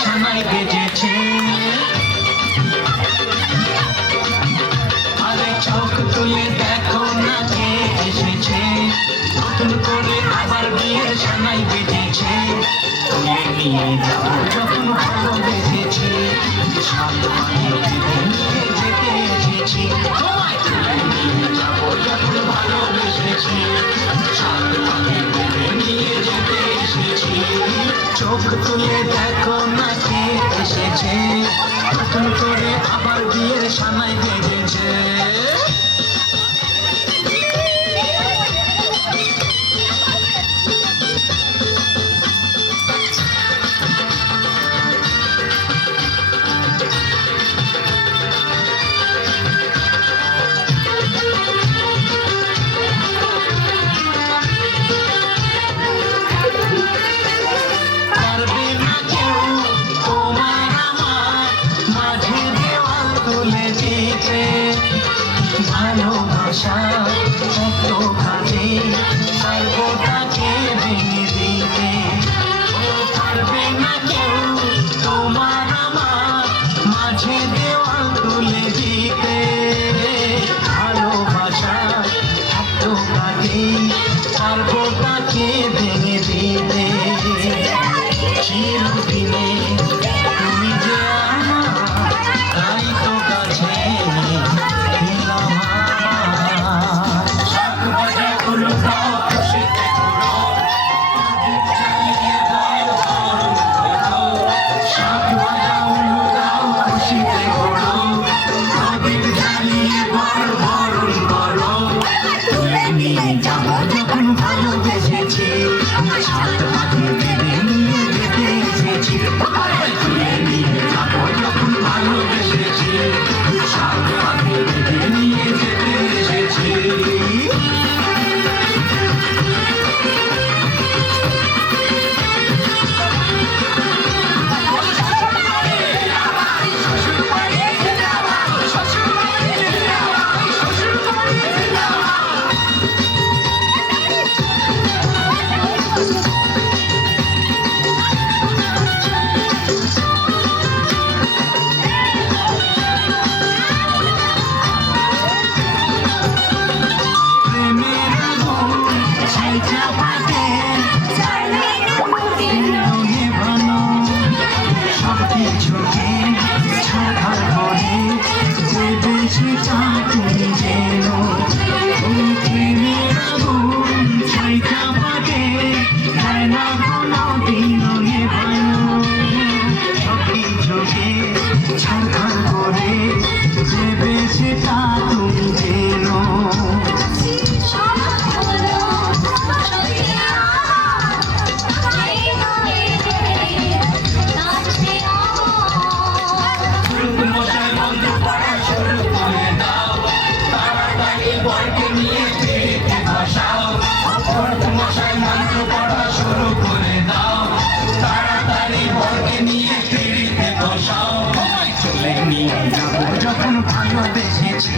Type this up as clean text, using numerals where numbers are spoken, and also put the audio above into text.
সানাই বেজেছে। আরে চোখ তুলে দেখো না কে এসেছে, নতুন করে আবার বিয়ের সানাই বেজেছে। তুলে নিয়ে যাবো যখন ভালোবেসেছি, সাত পানি ফিরে নিয়ে যেতে এসেছি। তোমায় তুলে নিয়ে যাবো যখন ভালোবেসেছি, সাত পানি ফিরে নিয়ে যেতে এসেছি। চোখ তুলে দেখো না কে এসেছে, নতুন করে আবার বিয়ের সানাই বেজেছে। ভালোবাসা কত কাজে পারবো তাকে ভেঙে দিতে, পারবে না কেউ তোমার আমার মাঝে দেওয়াল তুলে দিতে। ভালোবাসা কত কাজে পারবো তাকে ভেঙে দিতে। চিরদিনে তুমি যে আমার, তাই তো কাছে যখন ভালোবেসেছি, সাত পাখি বেঁধে নিয়ে যেতে এসেছি। তুলে নিয়ে যাবো যখন ভালোবেসেছি, সাত পাখি বেঁধে নিয়ে যেতে এসেছি। ছাড়খাড় করে দেবে সেটা তুমি জেনো। বরকে নিয়ে ফিরিতে বসাও, মশাই মন্ত্র পড়া শুরু করে দাও। তাড়াতাড়ি বরকে নিয়ে ফিরিতে বসাও, চলে নিয়ে যাবো যখন ভালোবেসেছি।